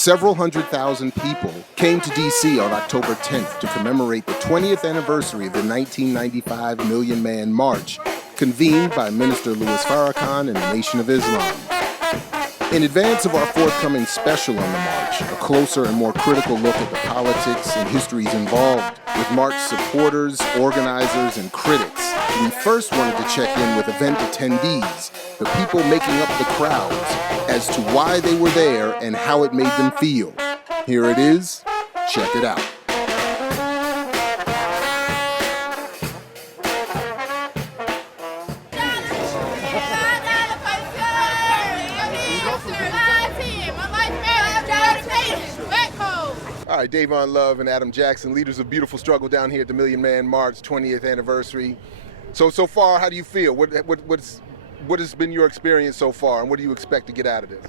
Several 100,000 people came to D.C. on October 10th to commemorate the 20th anniversary of the 1995 Million Man March, convened by Minister Louis Farrakhan and the Nation of Islam. In advance of our forthcoming special on the march, a closer and more critical look at the politics and histories involved with march supporters, organizers, and critics, we first wanted to check in with event attendees, the people making up the crowds, as to why they were there and how it made them feel. Here it is. Check it out. All right, Davon Love and Adam Jackson, leaders of Beautiful Struggle down here at the Million Man March 20th anniversary. So far, how do you feel? What has been your experience so far, and what do you expect to get out of this?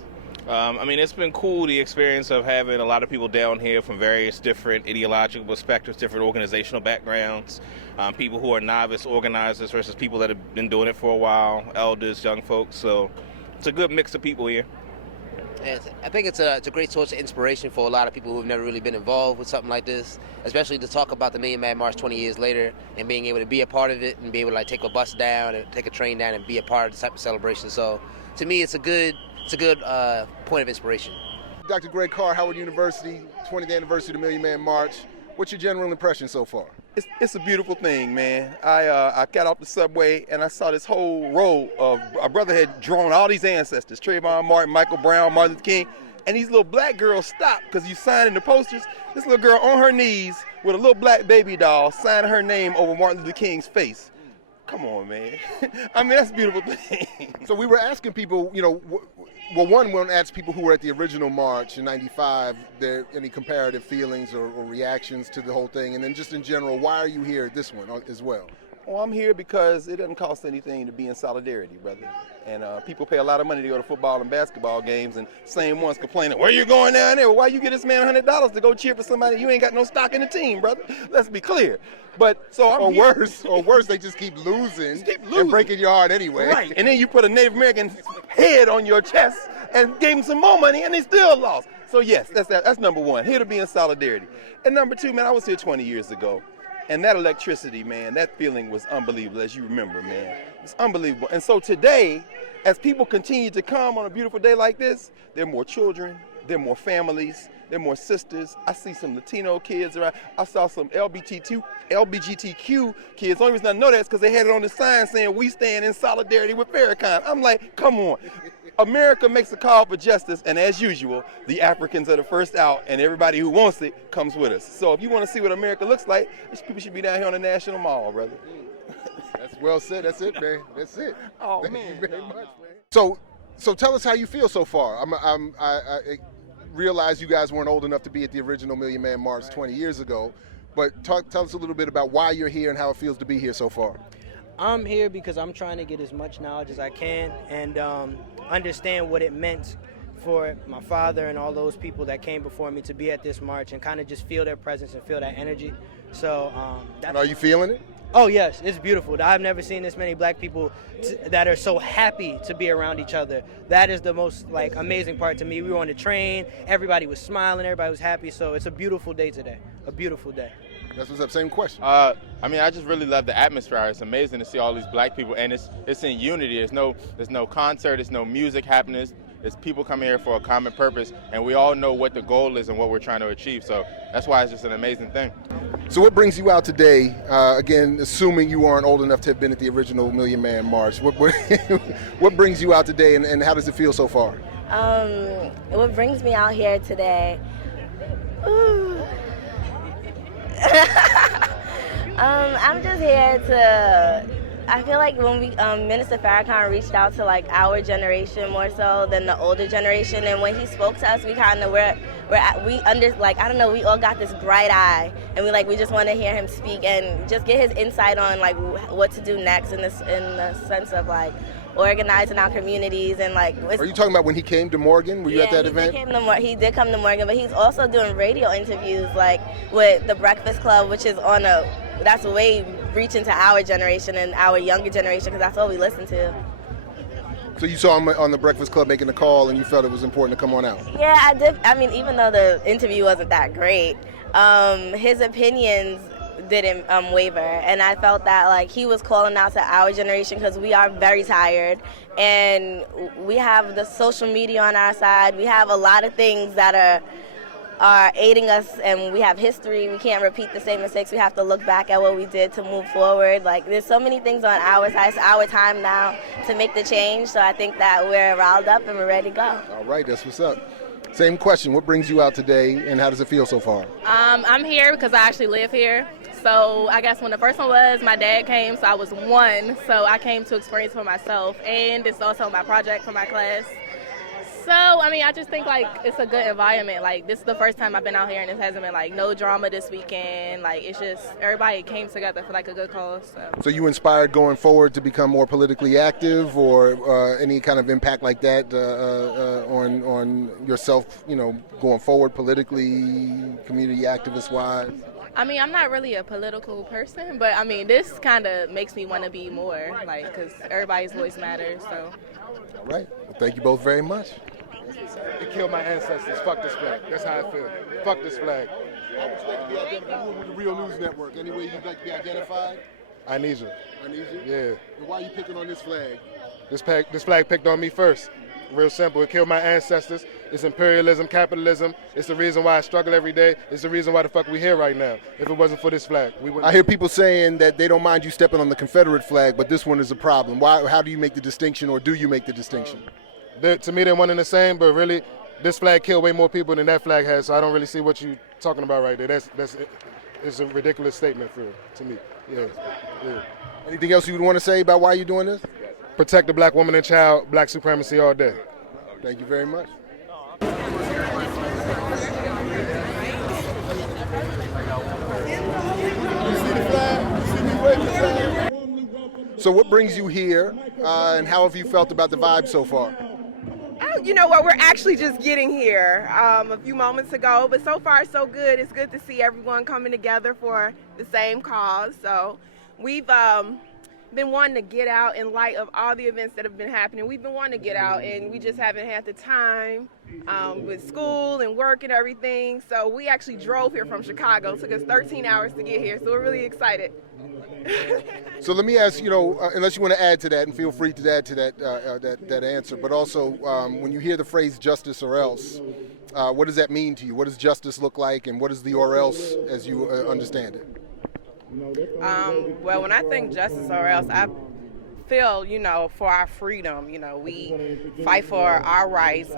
It's been cool, the experience of having a lot of people down here from various different ideological perspectives, different organizational backgrounds, people who are novice organizers versus people that have been doing it for a while, elders, young folks. So it's a good mix of people here. I think it's a great source of inspiration for a lot of people who've never really been involved with something like this, especially to talk about the Million Man March 20 years later and being able to be a part of it and be able to take a bus down and take a train down and be a part of this type of celebration. So to me, it's a good point of inspiration. Dr. Greg Carr, Howard University, 20th anniversary of the Million Man March. What's your general impression so far? It's a beautiful thing, man. I got off the subway and I saw this whole row of, our brother had drawn all these ancestors, Trayvon Martin, Michael Brown, Martin Luther King, and these little black girls stopped because you signing the posters. This little girl on her knees with a little black baby doll signing her name over Martin Luther King's face. Come on, man. That's a beautiful thing. So we were asking people, we want to ask people who were at the original march in 95, any comparative feelings or reactions to the whole thing, and then just in general, why are you here at this one as well? Well, I'm here because it doesn't cost anything to be in solidarity, brother. And people pay a lot of money to go to football and basketball games, and same ones complaining, where you going down there? Well, why you get this man $100 to go cheer for somebody? You ain't got no stock in the team, brother. Let's be clear. But so I'm worse, they just keep losing and breaking your heart anyway. Right, and then you put a Native American head on your chest and gave them some more money, and they still lost. So yes, that's number one, here to be in solidarity. And number two, man, I was here 20 years ago. And that electricity, man, that feeling was unbelievable, as you remember, man. It's unbelievable. And so today, as people continue to come on a beautiful day like this, there are more children, there are more families, there are more sisters. I see some Latino kids around. I saw some LGBTQ kids. The only reason I know that is because they had it on the sign saying, we stand in solidarity with Farrakhan. I'm like, come on. America makes a call for justice, and as usual, the Africans are the first out, and everybody who wants it comes with us. So if you want to see what America looks like, people should be down here on the National Mall, brother. That's well said. That's it, man. That's it. Oh, Thank man. you very much, man. So tell us how you feel so far. I realize you guys weren't old enough to be at the original Million Man March 20 years ago, but tell us a little bit about why you're here and how it feels to be here so far. I'm here because I'm trying to get as much knowledge as I can and understand what it meant for my father and all those people that came before me to be at this march and kind of just feel their presence and feel that energy. So and are you feeling it? Oh yes, it's beautiful. I've never seen this many black people that are so happy to be around each other. That is the most amazing part to me. We were on the train, everybody was smiling, everybody was happy. So it's a beautiful day today, a beautiful day. That's what's up. Same question. I just really love the atmosphere. It's amazing to see all these black people, and it's in unity. There's no concert, there's no music happening. It's people coming here for a common purpose, and we all know what the goal is and what we're trying to achieve. So that's why it's just an amazing thing. So what brings you out today? Again, assuming you aren't old enough to have been at the original Million Man March, what brings you out today, and how does it feel so far? What brings me out here today? I'm just here to, I feel like when Minister Farrakhan reached out to our generation more so than the older generation, and when he spoke to us, we kind of we all got this bright eye, and we just want to hear him speak and just get his insight on what to do next in the sense of organizing our communities and Are you talking about when he came to Morgan? Were you at that event? He did come to Morgan, but he's also doing radio interviews with the Breakfast Club, which is that's way reaching to our generation and our younger generation because that's what we listen to. So you saw him on the Breakfast Club making the call, and you felt it was important to come on out. Yeah, I did. I mean, even though the interview wasn't that great, his opinions didn't waver, and I felt that like he was calling out to our generation because we are very tired, and we have the social media on our side. We have a lot of things that are aiding us, and we have history. We can't repeat the same mistakes. We have to look back at what we did to move forward. Like, there's so many things on our side. It's our time now to make the change, so I think that we're riled up and we're ready to go. All right, that's what's up. Same question. What brings you out today, and how does it feel so far? I'm here because I actually live here. So I guess when the first one was, my dad came, so I was 1. So I came to experience for myself, and it's also my project for my class. So, I mean, I just think, like, it's a good environment. Like, this is the first time I've been out here, and it hasn't been, like, no drama this weekend. Like, it's just everybody came together for, like, a good cause. So you inspired going forward to become more politically active, or any kind of impact like that on yourself, going forward politically, community activist-wise? I mean, I'm not really a political person, but, I mean, this kind of makes me want to be more, like, because everybody's voice matters, so. All right. Well, thank you both very much. It killed my ancestors. Fuck this flag. That's how I feel. Fuck this flag. How would you like to be identified with the Real News Network? Any way you'd like to be identified? I need you. I need you? Yeah. And why are you picking on this flag? This flag picked on me first. Real simple. It killed my ancestors. It's imperialism, capitalism. It's the reason why I struggle every day. It's the reason why the fuck we here right now. If it wasn't for this flag, we wouldn't. I hear people saying that they don't mind you stepping on the Confederate flag, but this one is a problem. Why? How do you make the distinction, or do you make the distinction? To me, they're one and the same, but really, this flag killed way more people than that flag has, so I don't really see what you're talking about right there. It's a ridiculous statement to me. Yeah. Anything else you would want to say about why you're doing this? Protect the black woman and child, black supremacy all day. Thank you very much. So what brings you here, and how have you felt about the vibe so far? You know what, we're actually just getting here a few moments ago, but so far so good. It's good to see everyone coming together for the same cause. So we've been wanting to get out in light of all the events that have been happening. We've been wanting to get out, and we just haven't had the time with school and work and everything. So we actually drove here from Chicago. It took us 13 hours to get here, so we're really excited. So let me ask, unless you want to add to that, and feel free to add to that answer, but also when you hear the phrase justice or else, what does that mean to you? What does justice look like, and what is the or else as you understand it? Well, when I think justice or else, I feel, for our freedom, we fight for our rights.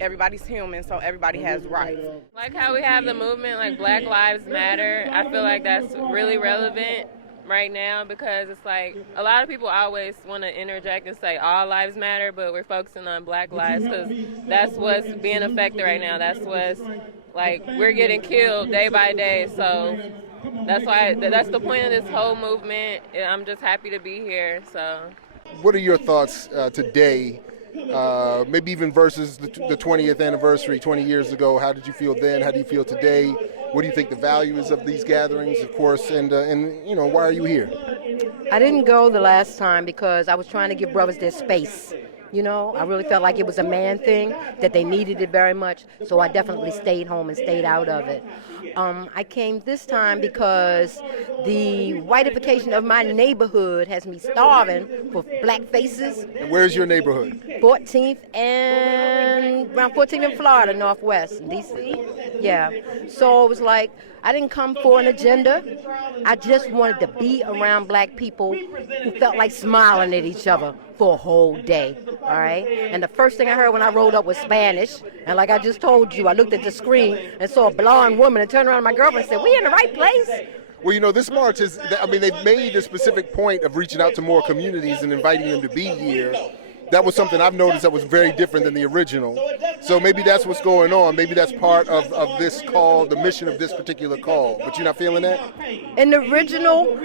Everybody's human, so everybody has rights. Like how we have the movement like Black Lives Matter, I feel like that's really relevant right now because it's like a lot of people always want to interject and say all lives matter, but we're focusing on Black lives because that's what's being affected right now. That's what's like we're getting killed day by day, so that's the point of this whole movement. I'm just happy to be here. So, what are your thoughts today? Maybe even versus the 20th anniversary 20 years ago. How did you feel then? How do you feel today? What do you think the value is of these gatherings, of course, and why are you here? I didn't go the last time because I was trying to give brothers their space. I really felt like it was a man thing, that they needed it very much, so I definitely stayed home and stayed out of it. I came this time because the whiteification of my neighborhood has me starving for black faces. And where's your neighborhood? 14th and around 14th in Florida, Northwest, in D.C. Yeah. So it was like, I didn't come for an agenda. I just wanted to be around black people who felt like smiling at each other for a whole day, all right? And the first thing I heard when I rolled up was Spanish. And like I just told you, I looked at the screen and saw a blonde woman and turned around to my girlfriend and said, we in the right place? Well, this march is, they've made a specific point of reaching out to more communities and inviting them to be here. That was something I've noticed that was very different than the original. So maybe that's what's going on. Maybe that's part of this call, the mission of this particular call. But you're not feeling that? In the original,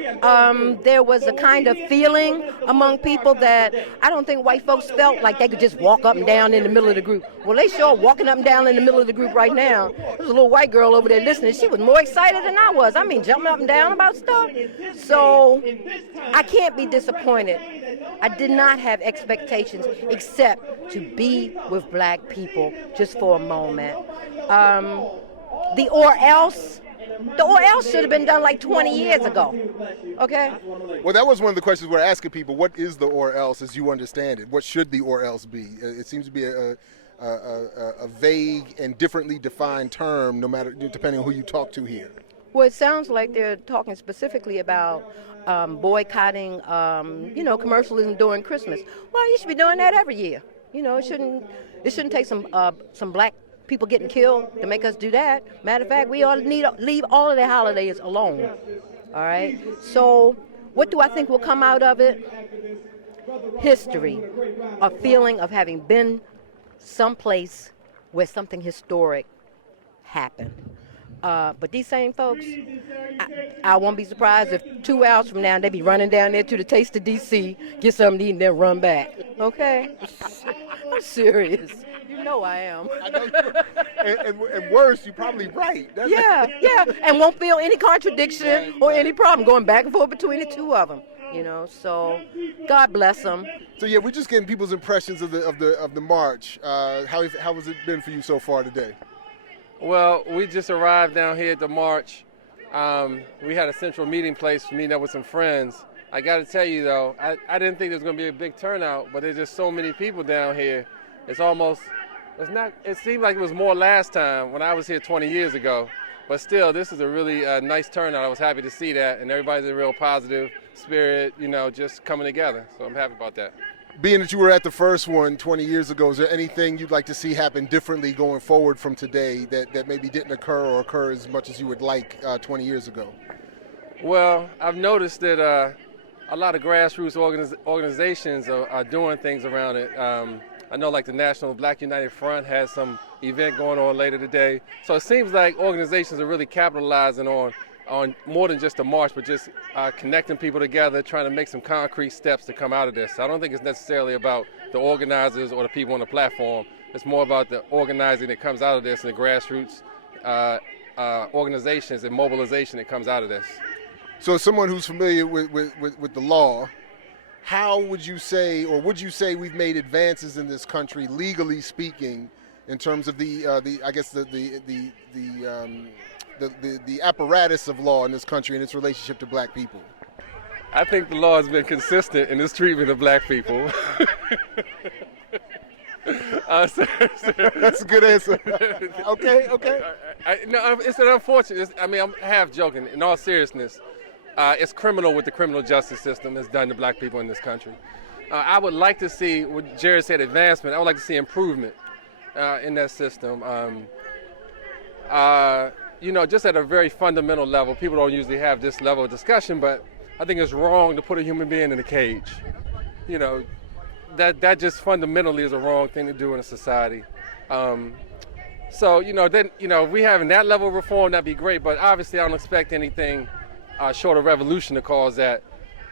there was a kind of feeling among people that I don't think white folks felt like they could just walk up and down in the middle of the group. Well, they sure walking up and down in the middle of the group right now. There's a little white girl over there listening. She was more excited than I was. I mean, jumping up and down about stuff. So I can't be disappointed. I did not have expectations except to be with black people just for a moment. The or else should have been done like 20 years ago. Okay? Well, that was one of the questions we're asking people. What is the or else as you understand it? What should the or else be? It seems to be a vague and differently defined term, no matter depending on who you talk to here. Well, it sounds like they're talking specifically about boycotting, commercialism during Christmas. Well, you should be doing that every year. It shouldn't take some black people getting killed to make us do that. Matter of fact, we ought to leave all of the holidays alone. All right. So, what do I think will come out of it? History, a feeling of having been someplace where something historic happened. But these same folks, I won't be surprised if 2 hours from now they be running down there to the Taste of D.C., get something to eat, and then run back. Okay? I'm serious. You know I am. I know and worse, you're probably right. Yeah, and won't feel any contradiction or any problem going back and forth between the two of them. So God bless them. So yeah, we're just getting people's impressions of the march. How has it been for you so far today? Well, we just arrived down here at the march. We had a central meeting place for meeting up with some friends. I got to tell you though, I didn't think there was going to be a big turnout, but there's just so many people down here. It seemed like it was more last time when I was here 20 years ago. But still, this is a really nice turnout. I was happy to see that, and everybody's in a real positive spirit, just coming together. So I'm happy about that. Being that you were at the first one 20 years ago, is there anything you'd like to see happen differently going forward from today that maybe didn't occur or occur as much as you would like 20 years ago? Well, I've noticed that a lot of grassroots organizations are doing things around it. I know like the National Black United Front has some event going on later today. So it seems like organizations are really capitalizing on more than just a march, but just connecting people together, trying to make some concrete steps to come out of this. I don't think it's necessarily about the organizers or the people on the platform. It's more about the organizing that comes out of this and the grassroots organizations and mobilization that comes out of this. So as someone who's familiar with the law, how would you say we've made advances in this country, legally speaking, in terms of the apparatus of law in this country and its relationship to black people? I think the law has been consistent in its treatment of black people. That's a good answer. Okay. No, it's an unfortunate. I'm half joking. In all seriousness, it's criminal what the criminal justice system has done to black people in this country. I would like to see, what Jared said, advancement. I would like to see improvement in that system. Just at a very fundamental level, people don't usually have this level of discussion, but I think it's wrong to put a human being in a cage. That just fundamentally is a wrong thing to do in a society. If we having that level of reform, that'd be great, but obviously I don't expect anything short of revolution to cause that.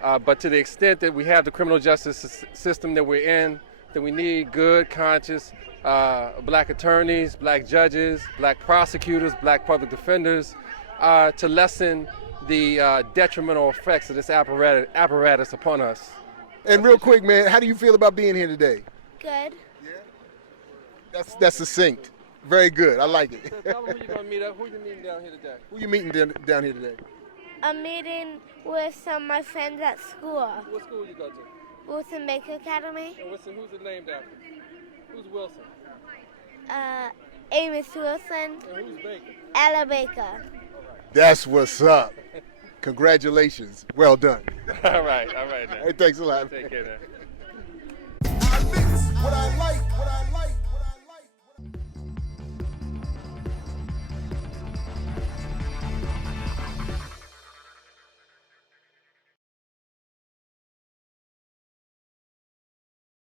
But to the extent that we have the criminal justice system that we're in, that we need good, conscious black attorneys, black judges, black prosecutors, black public defenders to lessen the detrimental effects of this apparatus upon us. And real quick, man, how do you feel about being here today? Good. Yeah? That's succinct. Very good. I like it. So tell me who you're going to meet up. Who you meeting down here today? Who you meeting down here today? I'm meeting with some of my friends at school. What school you go to? Wilson Baker Academy. And who's it named after? Who's Wilson? Amos Wilson. And who's Baker? Ella Baker. That's what's up. Congratulations. Well done. All right. Now. Hey, thanks a lot. Take care now. What I like.